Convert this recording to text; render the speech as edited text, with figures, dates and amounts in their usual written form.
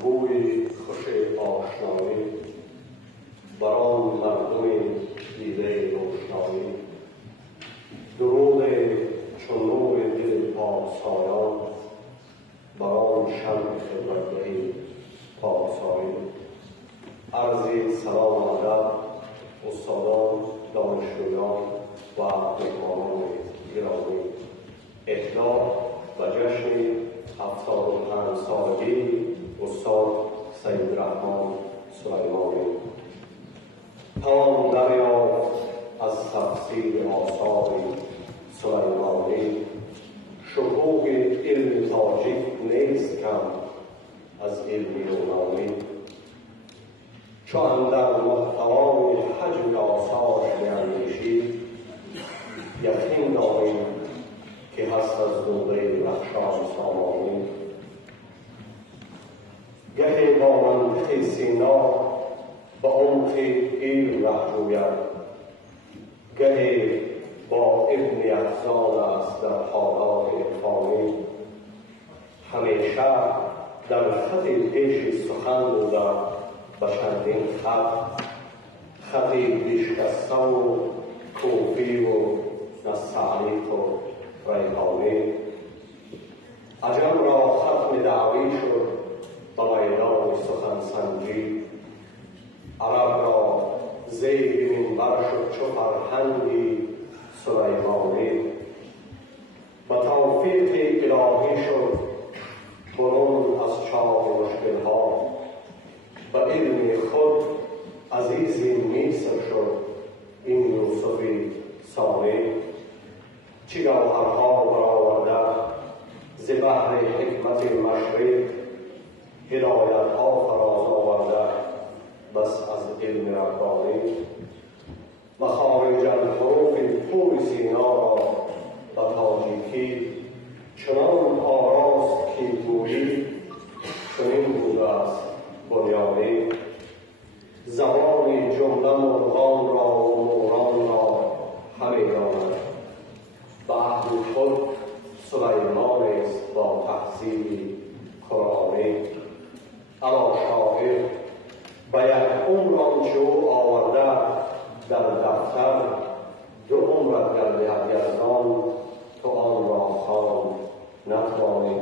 بوی خوش آشنایی بر آن مردم دیده روشنایی. درود چون نور دل پارسایان بر آن شمع خدمتگهی پارسایی. عرض سلام و ادب استادان، دانشجویان و مهمانان گرامی. اهدا و جشن 75 سالگی استاد سیدالرحمن سلیمانی. توان دریافت از تفسیر آثار سلیمانی شکوه علم تاجیک نیست کم از علم یونانی. چو اندر محتوای حجم آثارش بیندیشی یقین داریم که هست از دوره بخشان سامانی. گهی با منطق سینا به عمق علم ره جوید، گهی با ابن افزان است در حالات عرفانی. همیشه در خط پیش سخن بوده به چندین خطی بشکسته و کوفی و نستعلیق و ریحانی. عجم را ختم دعوی شد به میدان سخن سنجی، عرب را زیر منبر شد چو فرهنگی سلیمانی. به توفیق الهی شد برون از چاه مشکلها، به علم خود عزیزی مصر شد این یوسف ثانی. چه گوهرها برآورده ز بحر حکمت مشرق، هدایتها فراز آورده بس از علم ربانی. مخارج الحروف طور سینا را به تاجیکی چنان آراست که گویی چنین بوده است بنیانی. زبان جمله مرغان را و موران را همه داند، به عهد خود سلیمان است با تحصیل قرآنی. الا شاعر به یک عمر آنچه او آورده در دفتر، دو عمرت گر دهد یزدان تو آن را خواند نتوانی.